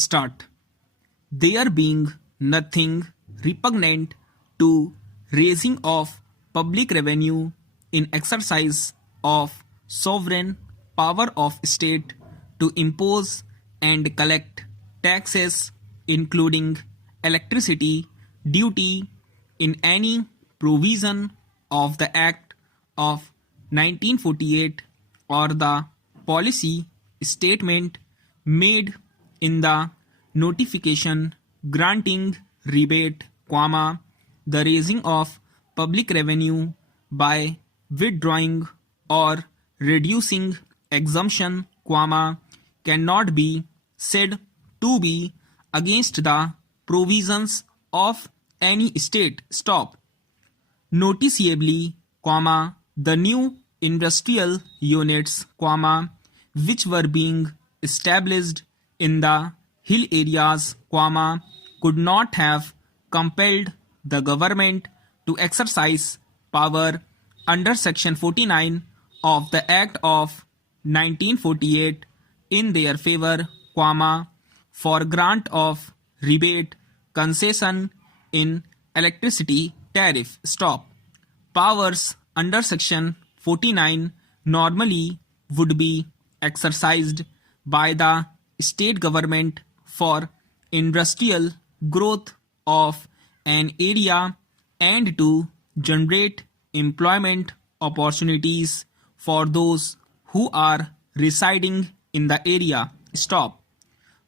start. There being nothing repugnant to raising of public revenue in exercise of sovereign power of state to impose and collect taxes including electricity duty in any provision of the Act of 1948 or the policy statement made in the notification granting rebate, the raising of public revenue by withdrawing or reducing exemption, cannot be said to be against the provisions of any state. Stop. Noticeably, the new industrial units, which were being established in the hill areas, could not have compelled the government to exercise power under Section 49 of the Act of 1948 in their favor, for grant of rebate, concession in electricity tariff. Stop. Powers under Section 49 normally would be exercised by the state government for industrial growth of an area and to generate employment opportunities for those who are residing in the area. Stop.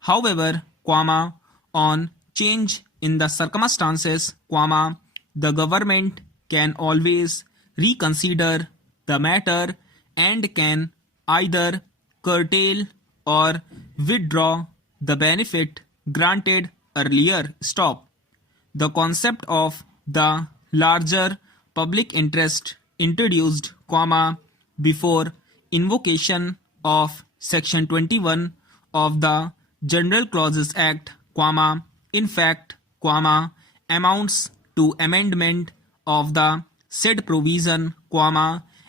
However, on change in the circumstances, the government can always reconsider the matter and can either curtail or withdraw the benefit granted earlier. Stop. The concept of the larger public interest introduced, before invocation of Section 21 of the General Clauses Act, in fact, amounts to amendment of the said provision,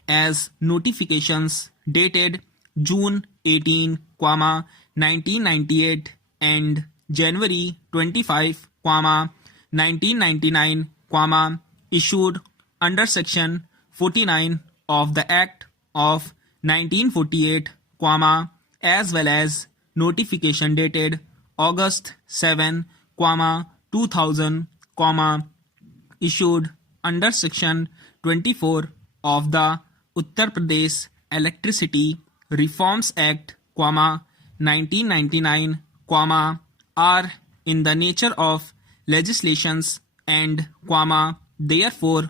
as notifications dated June 18, 1998 and January 25, 1999, issued under Section 49 of the Act of 1948, as well as notification dated August 7, 2000, issued under Section 24 of the Uttar Pradesh Electricity Reforms Act, 1999, are in the nature of legislations and, therefore,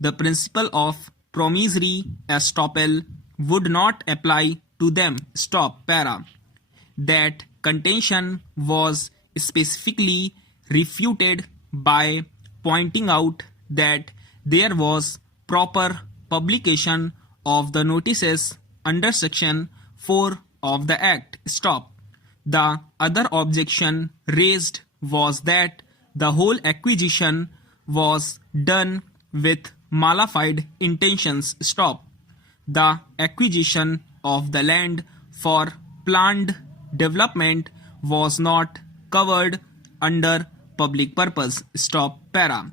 the principle of promissory estoppel would not apply to them. Stop. Para. That contention was specifically refuted by pointing out that there was proper publication of the notices under Section 4 of the Act. Stop. The other objection raised was that the whole acquisition was done with malified intentions. Stop. The acquisition of the land for planned development was not covered under public purpose. Stop. Para.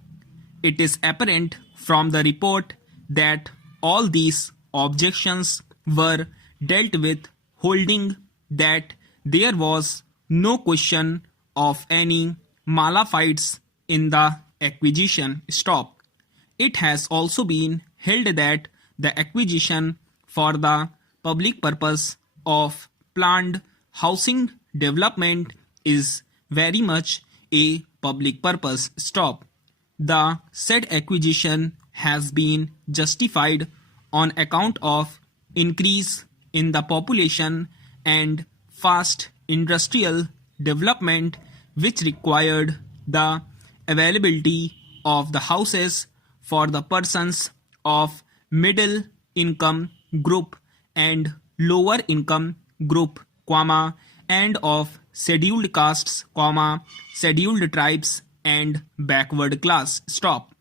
It is apparent from the report that all these objections were dealt with, holding that there was no question of any malifieds in the acquisition. Stop. It has also been held that the acquisition for the public purpose of planned housing development is very much a public purpose. Stop. The said acquisition has been justified on account of increase in the population and fast industrial development which required the availability of the houses for the persons of middle income group and lower income group, and of scheduled castes, scheduled tribes and backward class. Stop.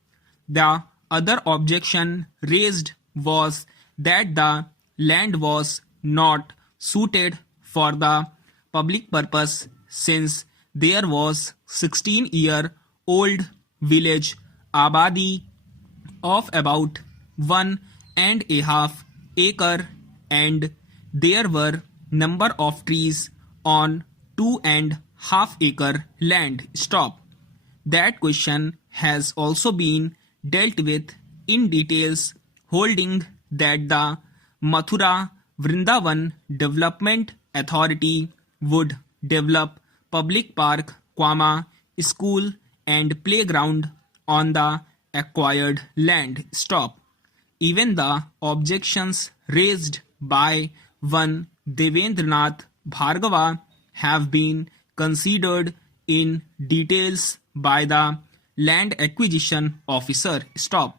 The other objection raised was that the land was not suited for the public purpose since there was 16-year-old village Abadi of about 1.5 acre, and there were number of trees on 2.5 acre land. Stop. That question has also been dealt with in details, holding that the Mathura Vrindavan Development Authority would develop public park, school and playground on the acquired land. Stop. Even the objections raised by one Devendranath Bhargava have been considered in details by the land acquisition officer. Stop.